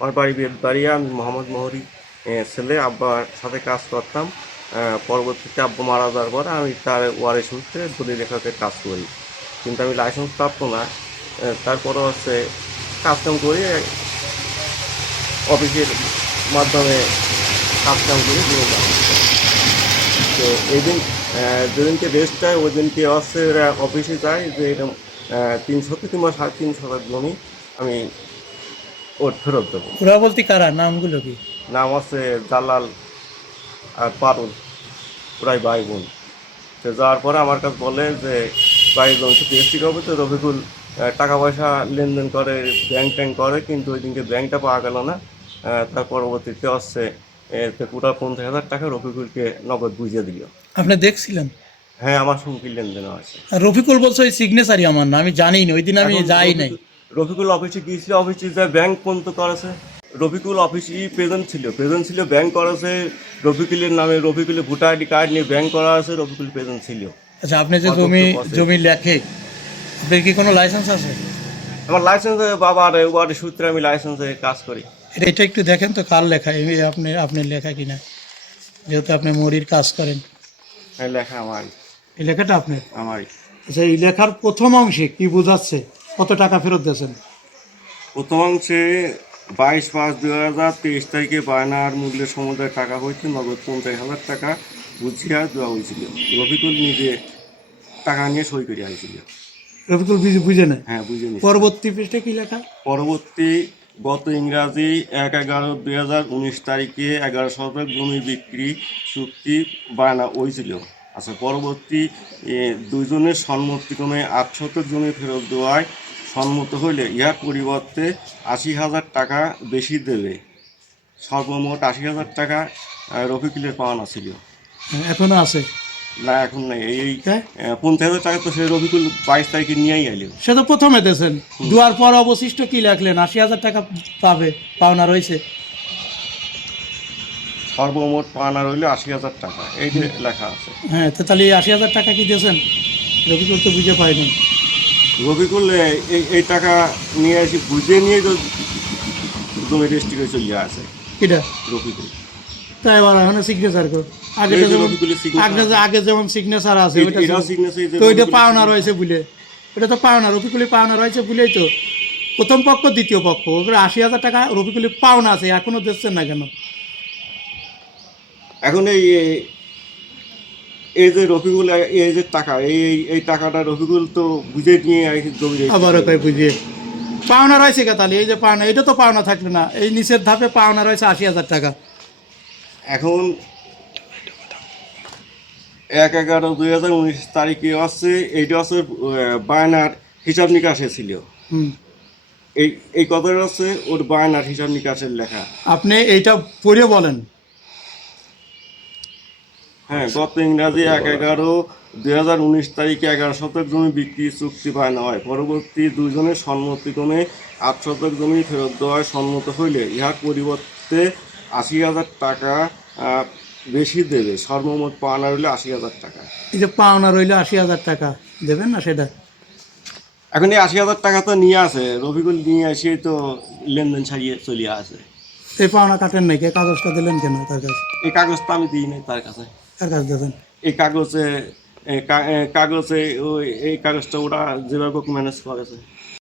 আমার বাড়ি বেদবাড়িয়া আমি মোহাম্মদ মোহরি ছেলে, আব্বার সাথে কাজ করতাম। পরবর্তীতে আব্বা মারা যাওয়ার পর আমি তার ওয়ারে সূত্রে দলিল লেখাতে কাজ করি। কিন্তু আমি লাইসেন্স প্রাপ্ত না। তারপরে হচ্ছে কাজকাম করি অফিসের মাধ্যমে কাজকাম করি। তো এই দিন যেদিনকে রেস্ট হয় ওই দিনকে হচ্ছে অফিসে যায়, যে এরকম তিনশো সাড়ে তিন শতক জমি আমি ওর ফেরত দেবো। ওরা বলতে কারা? নামগুলো কি? নাম আছে জালাল আর পারুল প্রায় ভাই বোন। তো যাওয়ার পরে আমার কাছে বলে যে বাড়ির জমিতে পিএসটি করবে তো রফিকুল টাকা পয়সা লেনদেন করে ব্যাংক ট্যাঙ্ক করে কিন্তু ওই দিনকে ব্যাংকটা পাওয়া গেল না। তার পরবর্তীতে হচ্ছে পুরা পঞ্চাশ হাজার টাকা রফিকুলকে নগদ বুঝিয়ে দিল। আপনি দেখছিলেন? হ্যাঁ আমার সঙ্গে লেনদেন আছে রফিকুল বলছে ওই সিগনেচারই আমার না আমি জানি না ওই দিন আমি যাই নাই। রফিকুল- অফিসে গিয়েছিল অফিসে যা ব্যাংক পর্যন্ত করেছে। রফিকুল অফিসই প্রেজেন্ট ছিল প্রেজেন্ট ছিল ব্যাংক করেছে রফিকুলের নামে রফিকুলের ভোটার আইডি কার্ড নিয়ে ব্যাংক করা আছে রফিকুল প্রেজেন্ট ছিল। আচ্ছা আপনি যে জমি জমি লেখে আপনার কি কোনো লাইসেন্স আছে? আমার লাইসেন্স বাবা বাবার ওয়ার্ডের সূত্রে আমি লাইসেন্সে কাজ করি। এটা এটা একটু দেখেন তো কার লেখা? এই আপনি আপনার লেখা কিনা? যেহেতু আপনি মরির কাজ করেন। হ্যাঁ লেখা আমার। এই লেখাটা আপনার? আমারই। আচ্ছা এই লেখার প্রথম অংশে কি বোঝাচ্ছে? কত টাকা ফেরত দিয়েছেন? প্রথমাংশে বাইশ পাঁচ দু হাজার তেইশ তারিখে বায়নার মূল্যের সমুদায় টাকা হইতে নগদ পঞ্চাশ হাজার টাকা বুঝিয়া দেওয়া হয়েছিল। রফিকুল নিজে টাকা নিয়ে সই করে আইছিল। রফিকুল বুঝে বুঝে নেয়? হ্যাঁ বুঝে নিছি। পরবর্তী পৃষ্ঠে কি লেখা? পরবর্তী গত ইংরাজি এক এগারো দুই হাজার উনিশ তারিখে এগারো শতক জমি বিক্রি চুক্তি বায়না হয়েছিল। আচ্ছা পরবর্তী এ, দুইজনের সম্মতিক্রমে আট শতক জমি ফেরত দেওয়ায় সম্মত হইলে ইহার পরিবর্তে আশি হাজার টাকা বেশি দেবে। সর্বমোট আশি হাজার টাকা রফিকুলের পাওনা ছিল। হ্যাঁ, এখনও আছে? না এখন নাই। এই হ্যাঁ? পঞ্চাশ হাজার টাকা তো সে রফিকুল বাইশ তারিখে নিয়েই আইল সে তো প্রথমে দিয়েছেন। দুয়ার পর অবশিষ্ট কি লাগলেন আশি হাজার টাকা পাবে পাওনা রয়েছে। সর্বমোট পাওনা রইল আশি হাজার টাকা। এই যে লেখা আছে। হ্যাঁ তো তাহলে এই আশি হাজার টাকা কি দিয়েছেন? রফিকুল তো বুঝে পাইনি রবিকুল এই এই টাকা নিয়ে এসে বুঝে নিয়ে তো জমি রেজিস্ট্রি চলে আসে কিটা? রফিকুল তাই এবার এখন সিগনেচার করো। আগে আগে আগে যেমন সিগনেচার আছে তো ওইটা পাওনা রয়েছে বলে। ওটা তো পাওনা রফিকুলি পাওনা রয়েছে বলেই তো। প্রথম পক্ষ দ্বিতীয় পক্ষ। আশি হাজার টাকা রবিকুলি পাওনা আছে এখনও দিচ্ছেন না কেন? এখন এই এই যে রফিকুল এই যে টাকা এই এই- টাকাটা রফিকুল তো বুঝে নিয়ে জমি আবারও। কয় বুঝিয়ে পাওনা রয়েছে কে তাহলে এই যে পাওনা এটা তো পাওনা থাকবে না। এই নিচের ধাপে পাওনা রয়েছে আশি হাজার টাকা। এখন এক এগারো দুই হাজার উনিশ তারিখে আছে এইটা আছে বায়নার হিসাব নিকাশে ছিল। এই এই কথাটা আছে ওর বায়নার হিসাব নিকাশের লেখা। আপনি এইটা পড়ে বলেন। হ্যাঁ গত ইংরাজি এক এগারো দুই হাজার উনিশ তারিখে এগারো শতক জমি বিক্রি চুক্তি বায়না হয়। পরবর্তী দুইজনের সম্মতিক্রমে আট শতক জমি ফেরত দেওয়ায় সম্মত হইলে ইহার পরিবর্তে আশি হাজার টাকা বেশি দেবে। সর্বমোট পাওনা রইলে আশি হাজার টাকা। এই যে পাওনা রইলে আশি হাজার টাকা দেবেন না সেটা? এখন এই আশি হাজার টাকা তো নিয়ে আসে রবিকুল নিয়ে এসে তো লেনদেন ছাড়িয়ে চলে আসে এই পাওনা কাটেন নাকি কাগজটা দিলেন কেন তার কাছে? এই কাগজটা আমি দিই নাই তার কাছে। এই কাগজে কাগজে ওই এই কাগজটা ওরা যেভাবে ম্যানেজ করেছে